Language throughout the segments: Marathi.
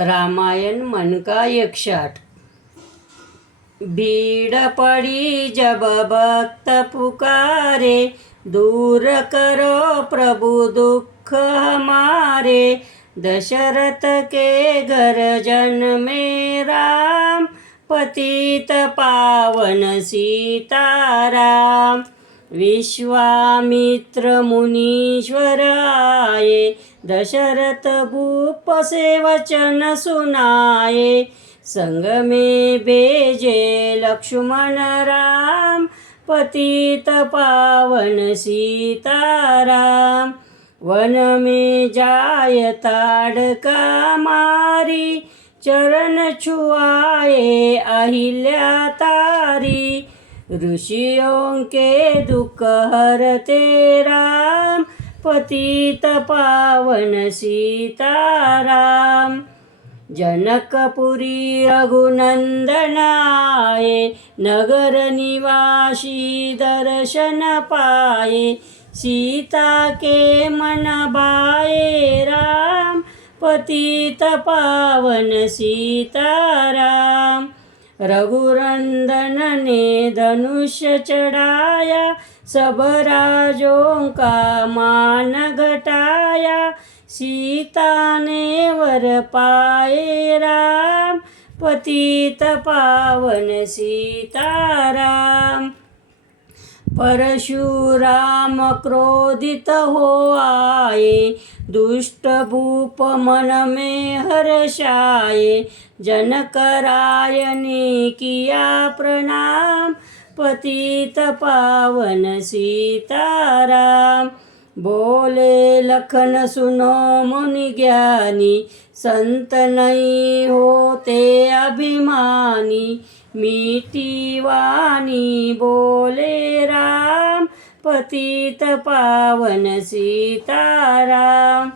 रामायण मन का 108। भीड़ पड़ी जब भक्त पुकारे, दूर करो प्रभु दुख हमारे। दशरथ के घर जन में राम, पतित पावन सीताराम। विश्वामित्र मुनीश्वर आए, दशरथ भूप से वचन सुनाए। संग में भेजे लक्ष्मण राम, पतित पावन सीताराम। वन में जाय ताड़का मारी, चरण छुआए अहिल्या तारी। ऋषियों के दुख हरते राम, पतित पावन सीताराम। जनकपुरी रघुनंदन आए, नगर निवासी दर्शन पाए। सीता के मन भाए राम, पतित पावन सीताराम। रघुनंदन ने धनुष्य चढ़ाया, सब राजों का मान घटाया। सीता ने वर पाए राम, पतित पावन सीताराम। परशुराम क्रोधित हो आए, दुष्ट भूप मन में हर्षाए। जनक राय ने किया प्रणाम, पतित पावन सीताराम। बोले लखन सुनो मुनि ज्ञानी, संत नहीं होते अभिमानी। मीठी वाणी बोले राम, पतित पावन सीताराम।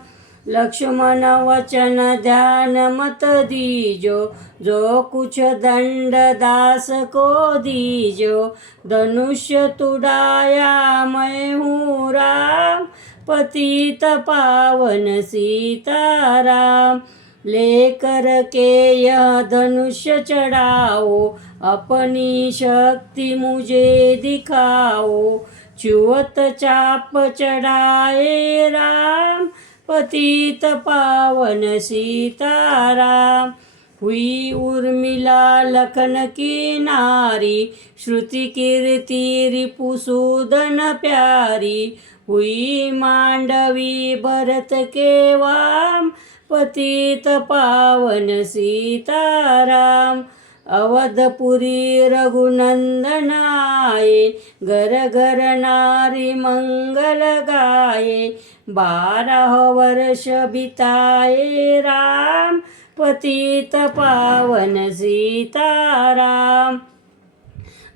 लक्ष्मण वचन ध्यान मत दीजो, जो कुछ दंड दास को दीजो। धनुष्य तुड़ाया मैं हूँ राम, पतित पावन सीताराम। लेकर के यह धनुष्य चढ़ाओ, अपनी शक्ति मुझे दिखाओ। छुअत चाप चढ़ाए राम, पतित पावन सीताराम। हुई उर्मिला लखन की नारी, श्रुति कीर्ति रिपुसूदन प्यारी। हुई मांडवी भरत के वाम, पतित पावन सीताराम। अवधपुरी रघुनंदन आए, घर घर नारी मंगल गाए। 12 वर्ष बिताए राम, पतित पावन सीताराम।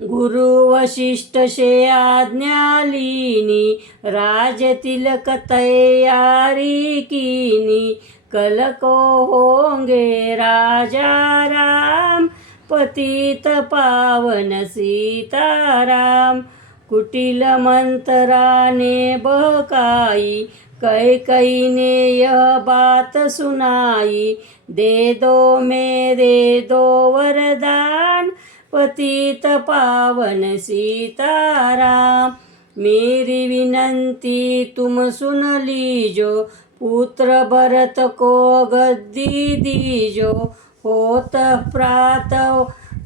गुरु वशिष्ठ से आज्ञा लीनी, राज तिलक तैयारी कीनी। कल को होंगे राजा राम, पतित पावन सीताराम। कुटिल मंत्रा ने बहकाई, कैकई ने यह बात सुनाई। दे दो मेरे दो वरदान, पतित पावन सीताराम। मेरी विनंती तुम सुन लीजो, पुत्र भरत को गद्दी दीजो। होत प्रात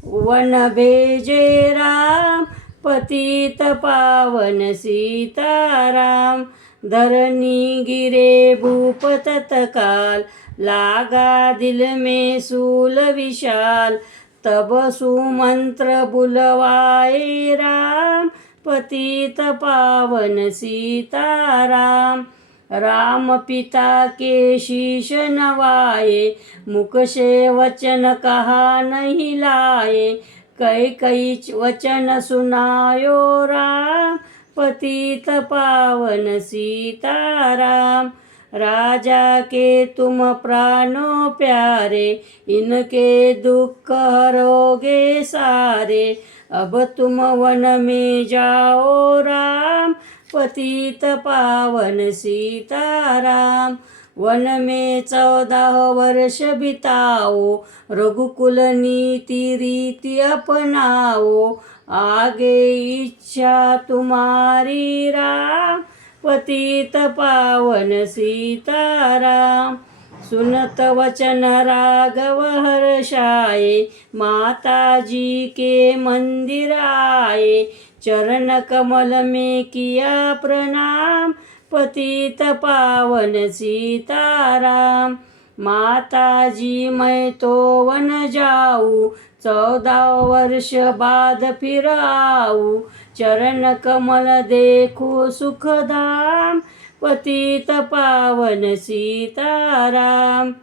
वन भेजे राम, पतित पावन सीताराम। धरनी गिरे भूप तत्काल, लागा दिल में सूल विशाल। तब सुमंत्र बुलवाए राम, पतित पावन सीताराम। राम पिता के शीश नवाए, मुख से वचन कहा नहीं लाए। कई वचन सुनायो राम, पतित पावन सीताराम। राजा के तुम प्राणों प्यारे, इनके दुख हरोगे सारे। अब तुम वन में जाओ राम, पतित पावन सीताराम। वन में 14 वर्ष बिताओ, रघुकुल नीति रीति अपनाओ, आगे इच्छा तुम्हारी राम, पतित पावन सीताराम। सुनत वचन राघव हर्षाए, माता जी के मंदिर आए, चरण कमल में किया प्रणाम, पतित पावन सीताराम। माता जी मैं तो वन जाऊँ, 14 वर्ष बाद फिर आऊँ, चरण कमल देखो सुखधाम, पतित पावन सीताराम।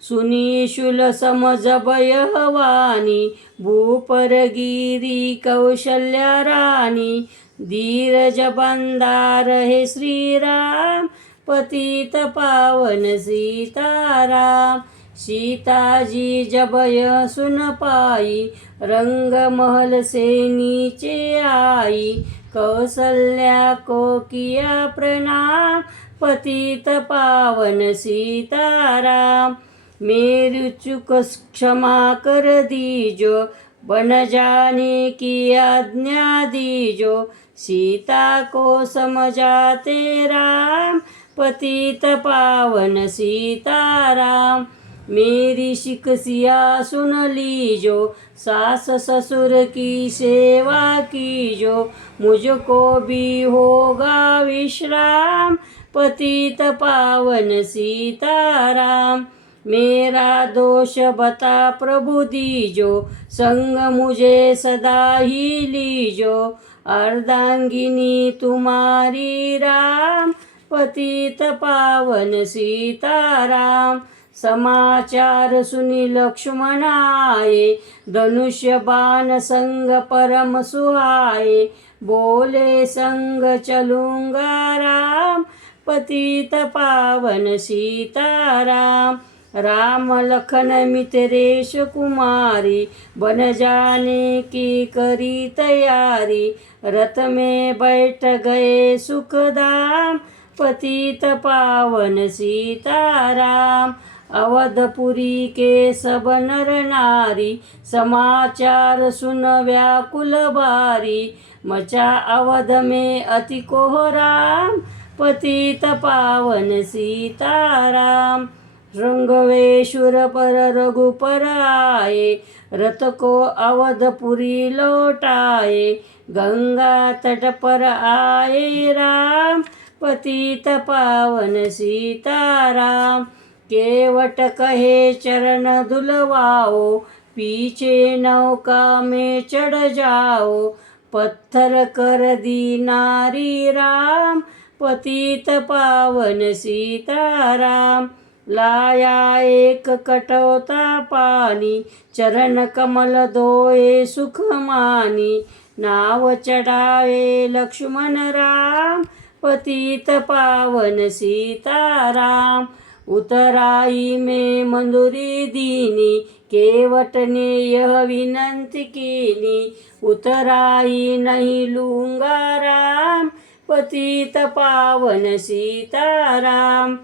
सुनी शूल समझब यह वाणी, भूपर गिरी कौशल्या रानी, धीरज बंदा रहे श्री राम, पतित पावन सीताराम। सीता जी जब यह सुन पाई, रंग महल से नीचे आई, कौशल्या को किया प्रणाम, पतित पावन सीताराम। मेरी चूक क्षमा कर दीजो, बन जाने की आज्ञा दीजो, सीता को समझाते राम, पतित पावन सीताराम। मेरी शिकसिया सुन लीजो, सास ससुर की सेवा कीजो, मुझको भी होगा विश्राम, पतित पावन सीताराम। मेरा दोष बता प्रभु दीजो, संग मुझे सदा ही लीजो, अर्धांगिनी तुम्हारी राम, पतित पावन सीताराम। समाचार सुनी लक्ष्मण आए, धनुष्य बाण संग परम सुहाए, बोले संग चलूंगा राम, पतित पावन सीताराम। राम लखन मित्रेश कुमारी, बन जाने की करी तैयारी, रथ में बैठ गए सुखधाम, पतित पावन सीताराम। अवधपुरी के सब नर नारी, समाचार सुन व्याकुल बारी, मचा अवध में अति कोहराम, पतित पावन सीताराम। रंगवेशुर पर रघुपर आए, रथ को अवधपुरी लौटाए, गंगा तट पर आए राम, पतित पावन सीताराम। केवट कहे चरण धुलवाओ, पीछे नौका में चढ़ जाओ, पत्थर कर दी नारी राम, पतित पावन सीताराम। लाया एक कटोता पानी, चरण कमल धोए सुख मानी, नाव चढ़ाए लक्ष्मण राम, पतित पावन सीताराम। उतराई में मंदुरी दीनी, केवट ने यह विनंती कीनी, उतराई नहीं लूंगा राम, पतित पावन सीताराम।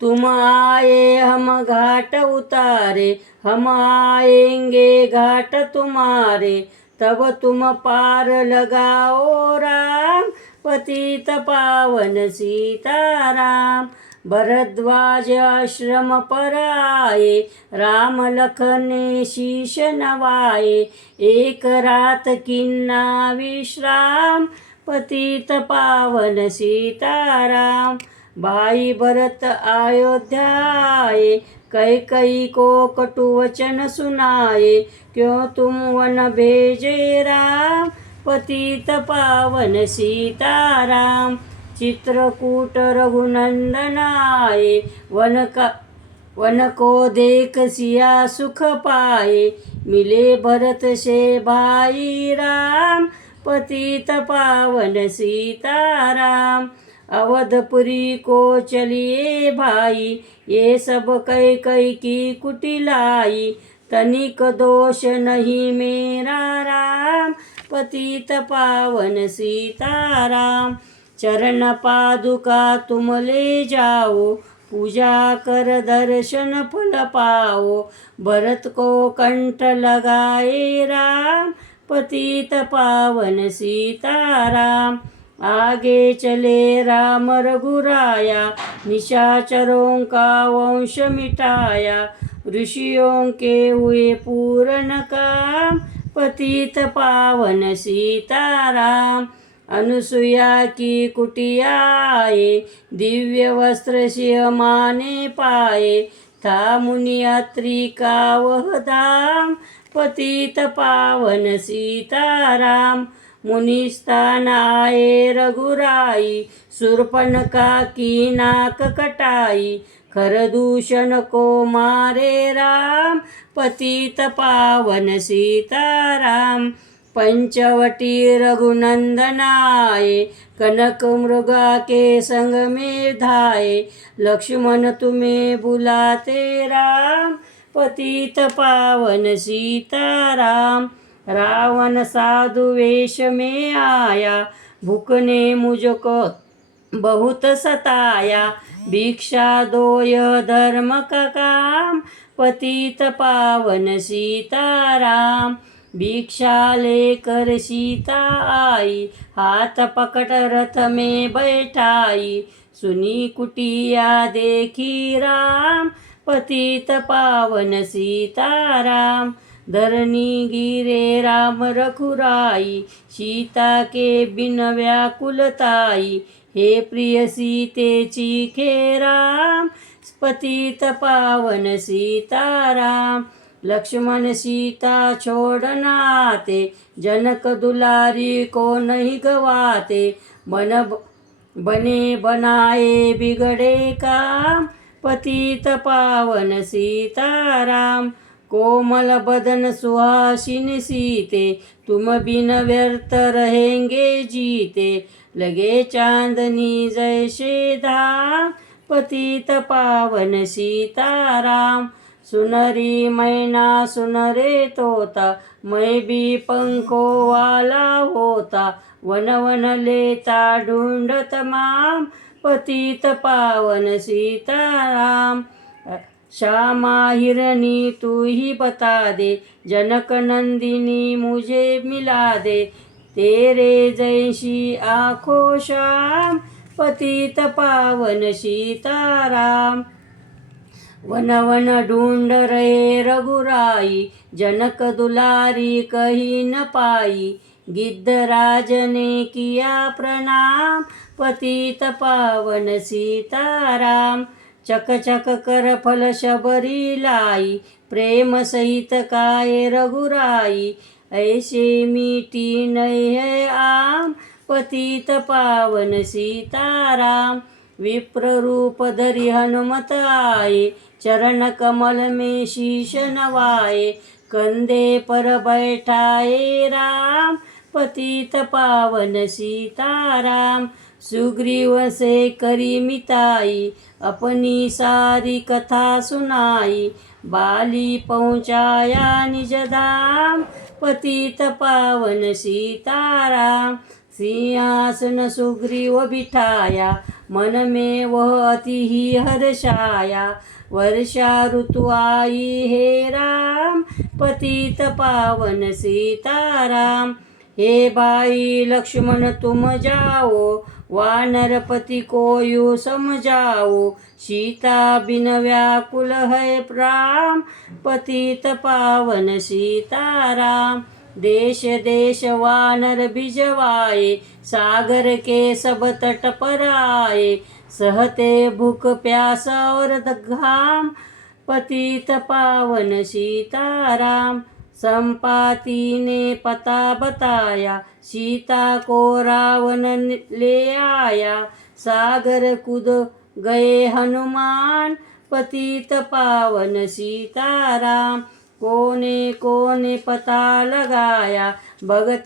तुम आए हम घाट उतारे, हम आएंगे घाट तुम्हारे, तब तुम पार लगाओ राम, पतित पावन सीताराम। भरद्वाज आश्रम पर आए, राम लखन शीश नवाए, एक रात किन्ना विश्राम, पतित पावन सीताराम। भाई भरत अयोध्या आए, कैकई को कटु वचन सुनाए, क्यों तुम वन भेजे राम, पतित पावन सीताराम। चित्रकूट रघुनंदन आए, वन को देख सिया सुख पाए, मिले भरत से भाई राम, पतित पावन सीताराम। अवधपुरी को चलिए भाई, ये सब कैकई की कुटिलाई, तनिक दोष नहीं मेरा राम, पतित पावन सीताराम। चरण पादुका तुमले जाओ, पूजा कर दर्शन फल पाओ। भरत को कंठ लगाए राम, पतित पावन सीताराम। आगे चले राम रघुराया, निशाचरों का वंश मिटाया। ऋषियों के हुए पूर्ण काम, पतित पावन सीताराम। अनुसुया की कुटिया आए, दिव्य वस्त्र सिंह माने पाए। था मुनि अत्रि का वह धाम, पतित पावन सीताराम। मुनि स्थान आए रघुराई, शूर्पणखा की नाक कटाई। खरदूषण को मारे राम, पतित पावन सीताराम। पंचवटी रघुनंदन आए, कनक मृगा के संग में धाये। लक्ष्मण तुम्हें बुलाते राम, पतित पावन सीताराम। रावण साधु वेश में आया, भूख ने मुझको बहुत सताया। भिक्षा दो यह धर्म का काम, पतित पावन सीताराम। भिक्षा लेकर सीता आई, हाथ पकड़ रथ में बैठाई। सुनी कुटिया देखी राम, पतित पावन सीताराम। धरनी गिरे राम रघुराई, सीता के बिन व्याकुलताई। हे प्रिय सीतेची खे राम, पतित पावन सीताराम। लक्ष्मण सीता छोड़ न आते, जनक दुलारी को नहीं गवाते। बने बनाए बिगड़े काम, पतित पावन सीताराम। कोमल बदन सुहासिन सीते, तुम बिन व्यर्थ रहेंगे जीते। लगे चांदनी जैसे धाम, पतित पावन सीताराम। सुनरी मैना सुन रे तोता, मैं भी पंखों वाला होता। वन वन लेता ढूंढत माम, पतित पावन सीताराम। श्यामा हिरनी तू ही बता दे, जनक नंदिनी मुझे मिला दे। तेरे जैसी आँखों श्याम, पतित पावन सीताराम। वन वन ढूंढ रहे रघुराई, जनक दुलारी कहीं न पाई। गिद्धराज ने किया प्रणाम, पतित पावन सीताराम। चक चक कर फल शबरी लाई, प्रेम सहित काये रघुराई। ऐसे मीठी नहीं है आम, पतित पावन सीताराम। विप्र रूप धरि हनुमत आए, चरण कमल में शीश नवाए। कंधे पर बैठाए राम, पतित पावन सीताराम। सुग्रीव से करी मिताई, अपनी सारी कथा सुनाई। बाली पहुँचाया निज धाम, पतित पावन सीताराम। सिंहासन सुग्रीव बिठाया, मन में वह अति ही हर्षाया। वर्षा ऋतु आई हे राम, पतित पावन सीताराम। हे भाई लक्ष्मण तुम जाओ, वानरपति को यूँ समझाओ। सीता बिन व्याकुल है राम, पतित पावन सीताराम। देश देश वानर बिजवाए, सागर के सब तट पर आए। सहते भूख प्यास और घाम, पतित पावन सीताराम। संपाति ने पता बताया, सीता को रावण ले आया। सागर कूद गए हनुमान, पतित पावन सीताराम। कोने कोने पता लगाया, भगत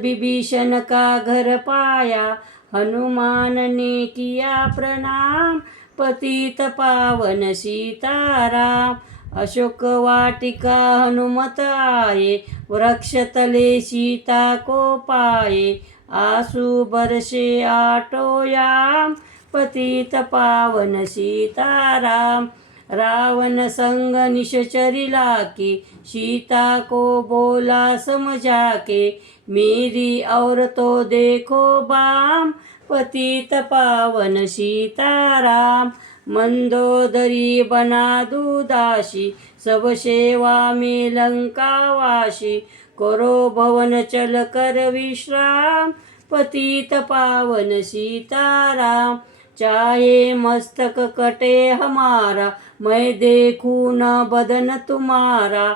विभीषण का घर पाया। हनुमान ने किया प्रणाम, पतित पावन सीताराम। अशोक वाटिका हनुमत आए, वृक्ष तले सीता को पाए। आंसू बरसे आटोयाम, पतित पावन सीताराम। रावण संग निशचरी लाके, सीता को बोला समझा के, मेरी और तो देखो बाम, पतित पावन सीताराम। मंदोदरी बना दूदासी, सब सेवा में लंकावासी, करो भवन चल कर विश्राम, पतित पावन सीताराम। चाहे मस्तक कटे हमारा, मैं देखूं न बदन तुम्हारा,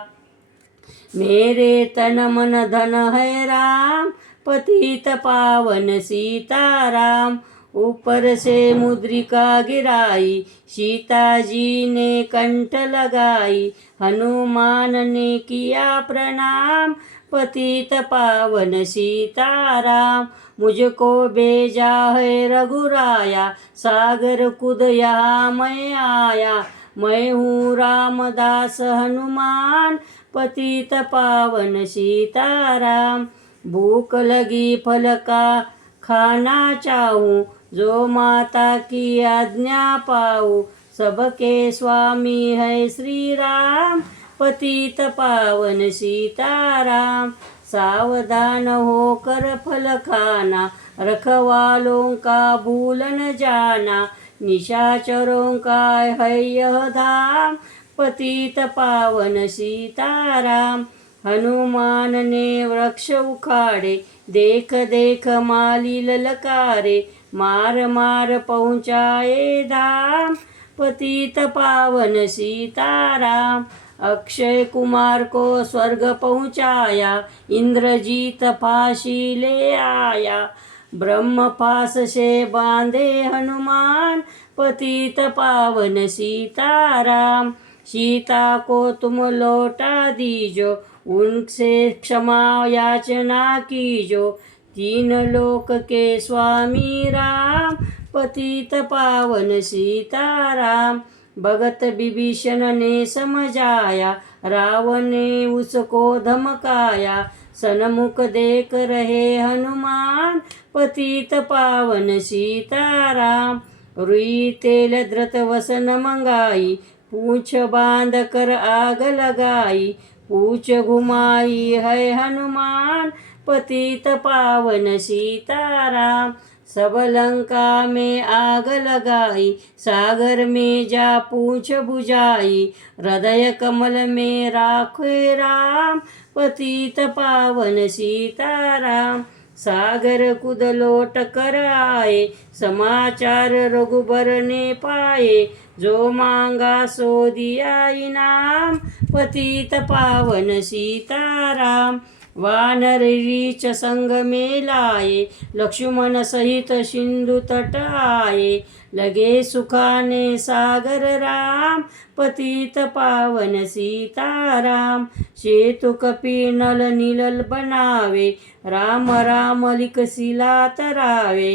मेरे तन मन धन है राम, पतित पावन सीताराम। ऊपर से मुद्रिका गिराई, सीता जी ने कंठ लगाई, हनुमान ने किया प्रणाम, पतित पावन सीताराम। मुझको भेजा है रघुराया, सागर कूद यहाँ मैं आया, मैं हूँ रामदास हनुमान, पतित पावन सीताराम। भूख लगी फल का खाना चाहूँ, जो माता की आज्ञा पाऊँ, सबके स्वामी है श्री राम, पतित पावन सीताराम। सावधान होकर फल खाना, रखवालों का भूल न जाना, निशाचरों का है यह धाम, पतित पावन सीताराम। हनुमान ने वृक्ष उखाड़े, देख देख माली ललकारे, मार मार पहुँचाए धाम, पतित पावन सीताराम। अक्षय कुमार को स्वर्ग पहुँचाया, इंद्रजीत फांसी ले आया, ब्रह्म फांस से बांधे हनुमान, पतित पावन सीताराम। सीता को तुम लौटा दीजो, उनसे क्षमा याचना कीजो, तीन लोक के स्वामी राम, पतित पावन सीताराम। भगत विभीषण ने समझाया, रावण ने उसको धमकाया, सन्मुख देख रहे हनुमान, पतित पावन सीताराम। रुई तेल धृत वसन मंगाई, पूछ बांध कर आग लगाई, पूछ घुमाई है हनुमान, पतित पावन सीताराम। सब लंका में आग लगाई, सागर में जा पूछ बुझाई, हृदय कमल में राखे राम, पतित पावन सीताराम। सागर कूद लौट कर आए, समाचार रघुबर ने पाए, जो मांगा सो दिया इनाम, पतित पावन सीताराम। वानर रीछ संग में लाए, लक्ष्मण सहित सिंधु तट आए, लगे सुखाने सागर राम, पतित पावन सीताराम। सेतु कपि नल नीलल बनावे, राम राम लिख शिला तरावे,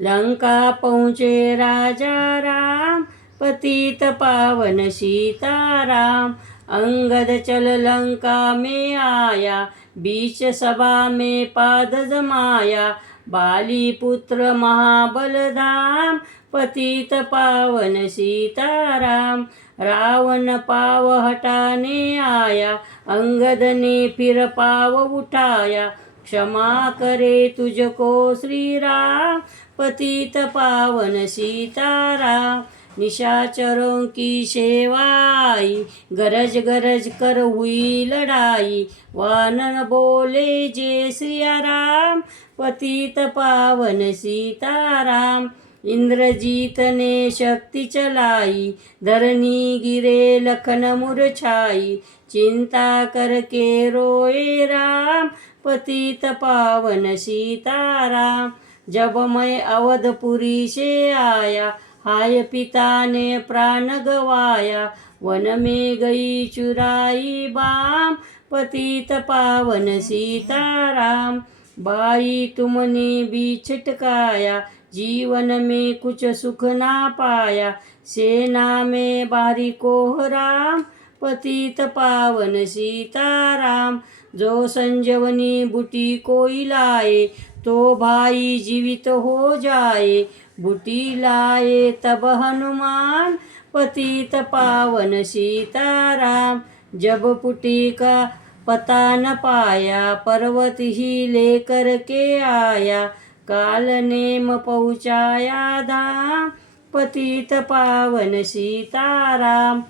लंका पहुँचे राजा राम, पतित पावन सीताराम। अंगद चल लंका में आया, बीच सभा में पाद जमाया, बाली पुत्र महाबल धाम, पतित पावन सीताराम। रावण पाव हटाने आया, अंगद ने फिर पाव उठाया, क्षमा करे तुझको श्री राम, पतित पावन सीताराम। निशाचरों की सेवाई, गरज गरज कर हुई लड़ाई, वानर बोले जय सिया राम, पतित पावन सीताराम। इंद्रजीत ने शक्ति चलाई, धरनी गिरे लखन मुरझाई, चिंता करके रोए राम, पतित पावन सीताराम। जब मैं अवधपुरी से आया, हाय पिता ने प्राण गवाया, वन में गई चुराई बाम, पतित पावन सीताराम। भाई तुमने भी छिटकाया, जीवन में कुछ सुख ना पाया, सेना में बारी को राम, पतित पावन सीताराम। जो संजीवनी बूटी कोई लाए, तो भाई जीवित हो जाए। बूटी लाए तब हनुमान, पतित पावन सीताराम। जब बूटी का पता न पाया, पर्वत ही लेकर के आया। काल नेम पहुँचाया धाम, पतित पावन सीताराम।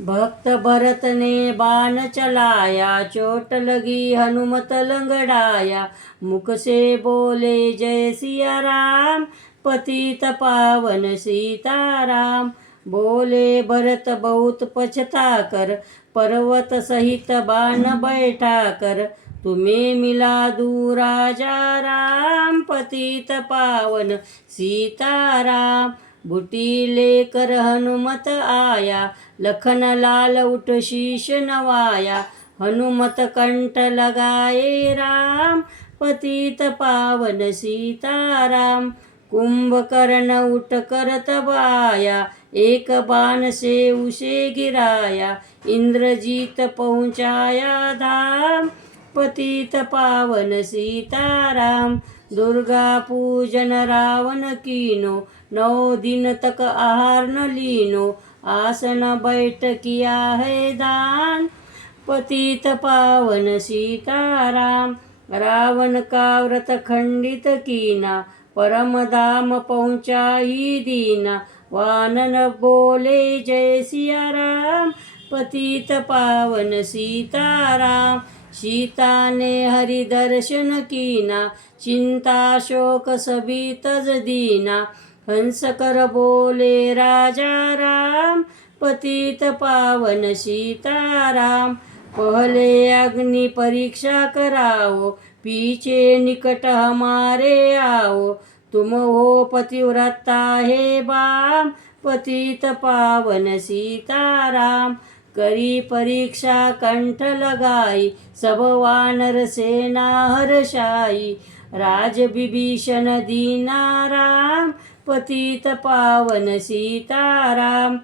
भक्त भरत ने बाण चलाया, चोट लगी हनुमत लंगड़ाया। मुख से बोले जय सिया राम, पतित पावन सीताराम। बोले भरत बहुत पछता कर, पर्वत सहित बाण बैठा कर। तुम्हें मिला दू राजा राम, पतित पावन सीताराम। बूटी लेकर हनुमत आया, लखन लाल उठ शीश नवाया। हनुमत कंठ लगाए राम, पतित पावन सीताराम। कुंभकर्ण उठ कर तब आया, एक बाण से उसे गिराया। इंद्रजीत पहुँचाया धाम, पतित पावन सीताराम। दुर्गा पूजन रावण कीनो, 9 दिन तक आहार न लीनो। आसन बैठ किया है दान, पतित पावन सीताराम। रावण का व्रत खंडित कीना, परम धाम पहुँचाई दीना। वानन बोले जय सिया राम, पतित पावन सीताराम। सीता ने हरि दर्शन कीना, चिंता शोक सभी तज दीना। हंस कर बोले राजा राम, पतित पावन सीताराम। पहले अग्नि परीक्षा कराओ, पीछे निकट हमारे आओ। तुम हो पतिव्रता हे बाम, पतित पावन सीताराम। करी परीक्षा कंठ लगाई, सब वानर सेना हर्षाई। राज विभीषण दीना राम, पतित पावन सीताराम।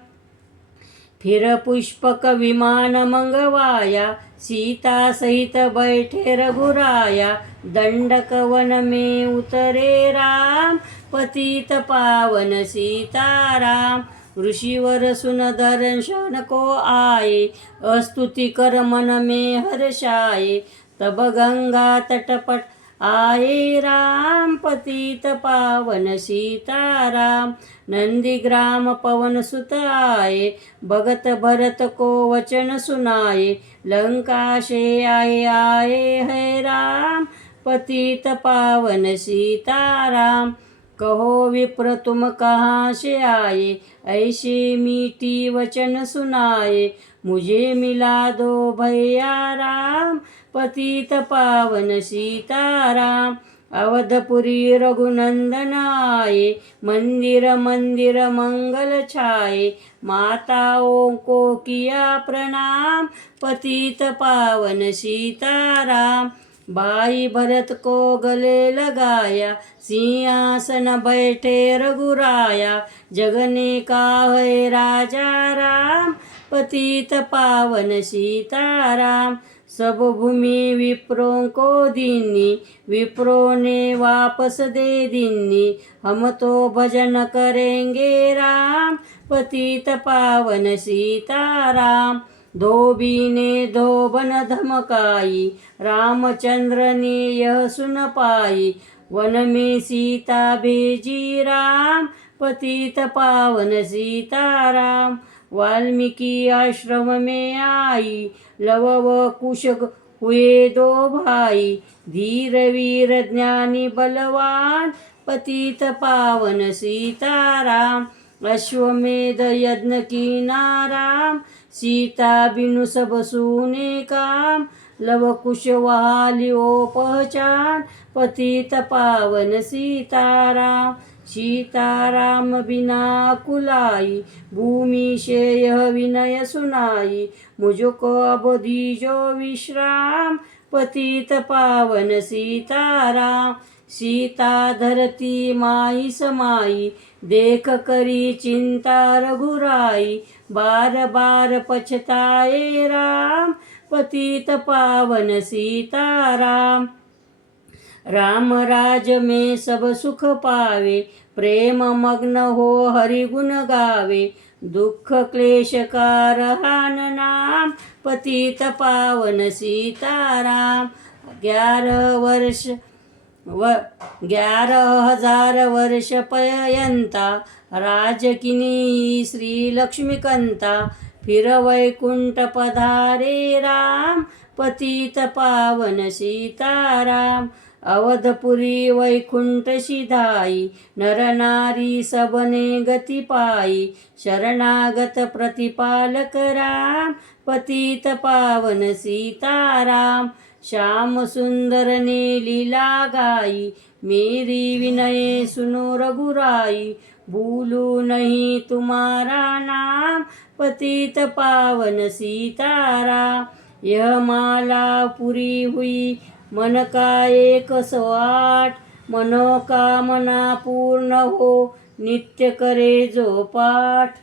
फिर पुष्पक विमान मंगवाया, सीता सहित बैठे रघुराया। दंडक वन में उतरे राम, पतित पावन सीताराम। ऋषिवर सुन दर्शन को आए, स्तुति कर मन में हर्षाए। तब गंगा तटपट आए राम, पतित पावन सीताराम। नंदीग्राम पवन सुत आए, भगत भरत को वचन सुनाए। लंका से आए है राम, पतित पावन सीताराम। कहो विप्र तुम कहाँ से आए, ऐसे मीठी वचन सुनाए। मुझे मिला दो भैया राम, पतित पावन सीताराम। अवधपुरी रघुनंदन आए, मंदिर मंदिर मंगल छाए। माताओं को किया प्रणाम, पतित पावन सीताराम। भाई भरत को गले लगाया, सिंहासन बैठे रघुराया। जगने का है राजा राम, पतित पावन सीताराम। सब भूमि विप्रों को दीनी, विप्रों ने वापस दे दीनी। हम तो भजन करेंगे राम, पतित पावन सीताराम। धोबी ने धोबन धमकाई, रामचंद्र ने यह सुन पाई। वन में सीता भेजी राम, पतित पावन सीताराम। वाल्मीकि आश्रम में आई, लव व कुश हुए 2 भाई। धीर वीर ज्ञानी बलवान, पतित पावन सीताराम। अश्वमेध यज्ञ कीना राम, सीता बिनु सब सूने काम। लव कुश वहा लियो पहचान, पतित पावन सीताराम। सीताराम बिना कुलाई, भूमि से यह विनय सुनाई। मुझको अब दीजो विश्राम, पतित पावन सीताराम। सीता धरती माई समाई, देख करी चिंता रघुराई। बार बार पछताए राम, पतित पावन सीताराम। राम राज में सब सुख पावे, प्रेम मग्न हो हरि गुण गावे। दुख क्लेश का रहान नाम, पतित पावन सीताराम। 11,000 वर्ष पर्यंता राजकिनी श्री लक्ष्मीकंता। फिर वैकुंठ पधारे राम, पतित पावन सीताराम। अवधपुरी वैकुंठ सिधाई, नर नारी सबने गति पाई। शरणागत प्रतिपालक राम, पतित पावन सीताराम। श्याम सुंदर ने लीला गाई, मेरी विनय सुनो रघुराई। भूलू नहीं तुम्हारा नाम, पतित पावन सीताराम। यह माला पूरी हुई मन का 108, मनोकामना पूर्ण हो नित्य करे जो पाठ।